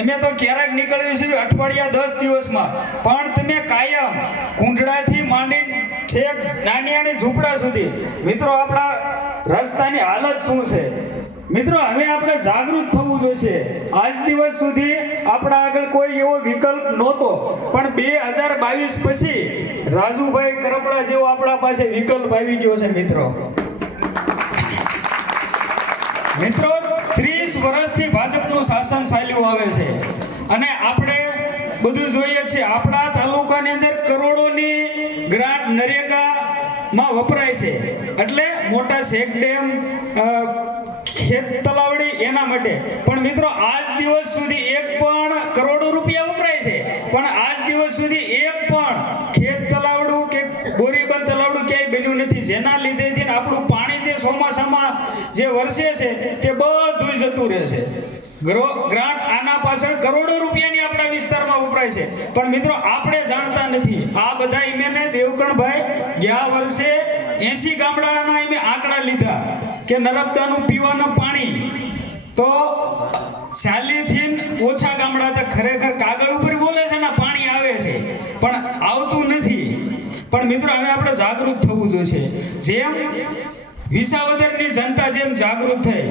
અમે તો ક્યારેક નીકળ્યું છે અઠવાડિયા 10 દિવસમાં, પણ તમે કાયમ કુંડળાથી માંડી છેક નાની નાની ઝૂંપડા સુધી મિત્રો આપણા રસ્તાની હાલત શું છે મિત્રો, હવે આપણે જાગૃત થવું જોઈએ। આજ દિવસ સુધી આપણા આગળ કોઈ એવો વિકલ્પ નહોતો, પણ 2022 પછી રાજુભાઈ કરપડા જેવો આપણા પાસે વિકલ્પ આવી ગયો છે મિત્રો। 30 વર્ષથી ભાજપનું શાસન ચાલ્યું આવે છે અને આપણે બધું જોઈએ છીએ। આપણા તાલુકાની અંદર કરોડોની ગ્રાન્ટ નરેગામાં વપરાય છે, એટલે મોટા શેક ડેમ, ખેત તલાવડી એના માટે। પણ મિત્રો આજ દિવસ સુધી એક પણ કરોડો રૂપિયા વપરાય છે, પણ આજ દિવસ સુધી એક પણ ખેત તલાવડું કે બોરીબંધ તલાવડું ક્યાંય બન્યું નથી, જેના લીધેથી આપણું પાણી જે ચોમાસામાં જે વરસે છે તે બધું જતું રહે છે। ગ્રાન્ટ આના પાછળ કરોડો રૂપિયાની આપણા વિસ્તારમાં વપરાય છે, પણ મિત્રો આપણે જાણતા નથી। આ બધા ઇમેને દેવકણભાઈ ગયા વર્ષે 80 ગામડાના ઇમે આંકડા લીધા કે નર્મદાનું પીવાનું પાણી તો 40 થી ઓછા ગામડા હતા, ખરેખર કાગળ ઉપર બોલે છે ને પાણી આવે છે પણ આવતું નથી। પણ મિત્રો હવે આપણે જાગૃત થવું જોઈએ। જેમ વિસાવદરની જનતા જેમ જાગૃત થઈ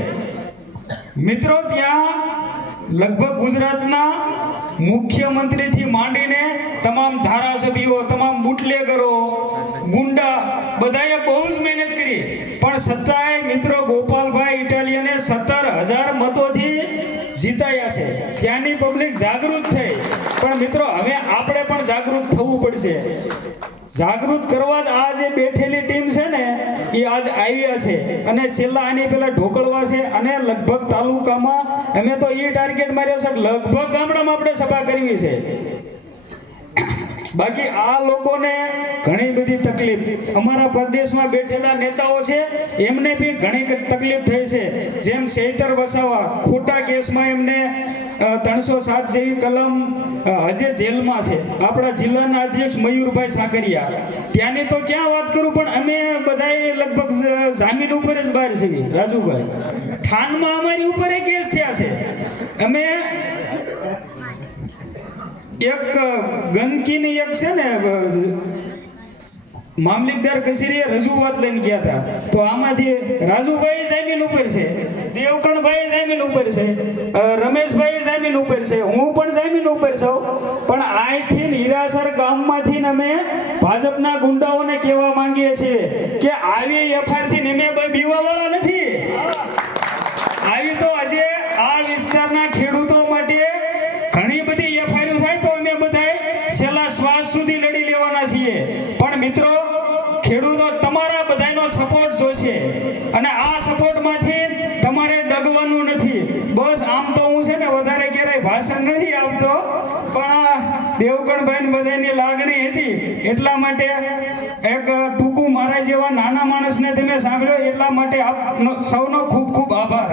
મિત્રો, ત્યાં લગભગ ગુજરાતના મુખ્યમંત્રીથી માંડીને તમામ ધારાસભ્યો, તમામ બુટલેગરો, ગુંડા બધાએ બહુ જ મહેનત કરી, પણ છતાંય મિત્રો ગોપાલભાઈ ઇટાલિયને 17,000 મતોથી જીતાયા છે। ત્યાંની પબ્લિક જાગૃત થઈ, પણ મિત્રો હવે આપણે પણ જાગૃત થવું પડશે। જાગૃત કરવા જ આ જે બેઠેલી ટીમ છે ને એ આજ આવ્યા છે અને છેલ્લા આની પહેલા ઢોકળવા છે, અને લગભગ તાલુકામાં અમે તો એ ટાર્ગેટ માર્યો છે લગભગ ગામડામાં આપણે સભા કરવી છે। બાકી આ લોકોને ઘણી બધી તકલીફ, અમારા પ્રદેશમાં બેઠેલા નેતાઓ છે એમને બી ઘણી તકલીફ થઈ છે। જેમ ચૈતર વસાવા ખોટા કેસમાં એમને 307 જેવી કલમ હજે જેલમાં છે। આપણા જિલ્લાના અધ્યક્ષ મયુરભાઈ સાકરિયા, ત્યાંની તો ક્યાં વાત કરું, પણ અમે બધાએ લગભગ જામીન ઉપર જ બહાર છીએ। રાજુભાઈ થાનમાં અમારી ઉપર કેસ થયા છે। અમે એક ગંદકીની એક છે ને મામલતદાર કચેરીએ રજૂઆત લઈને ગયા હતા, તો આમાંથી રાજુભાઈ જામીન ઉપર છે, દેવકણભાઈ જામીન ઉપર છે, રમેશભાઈ જામીન ઉપર છે, હું પણ જામીન ઉપર છું। પણ અહીંથી હીરાસર ગામમાંથી અમે ભાજપના ગુંડાઓને કહેવા માંગીએ છીએ કે આવી એફઆઈઆર થી અમે બીવાવાળા નથી। આવી તો આજે આ વિસ્તારના ખેડૂતો માટે ઘણી બધી એફઆઈઆર થાય તો અમે બધાય છેલ્લા શ્વાસ સુધી લડી લેવાના છીએ। પણ મિત્રો ખેડૂતો તમારા બધાનો સપોર્ટ જોશે, અને આ સપોર્ટમાંથી તમારે ડગવાનું નથી। બસ આમ તો હું છે ને વધારે ક્યારેય ભાષણ નથી આપતો, પણ દેવકણભાઈ બધાની લાગણી હતી એટલા માટે એક ટૂંકું મારા જેવા નાના માણસને તમે સાંભળ્યો એટલા માટે આપ સૌનો ખૂબ ખૂબ આભાર।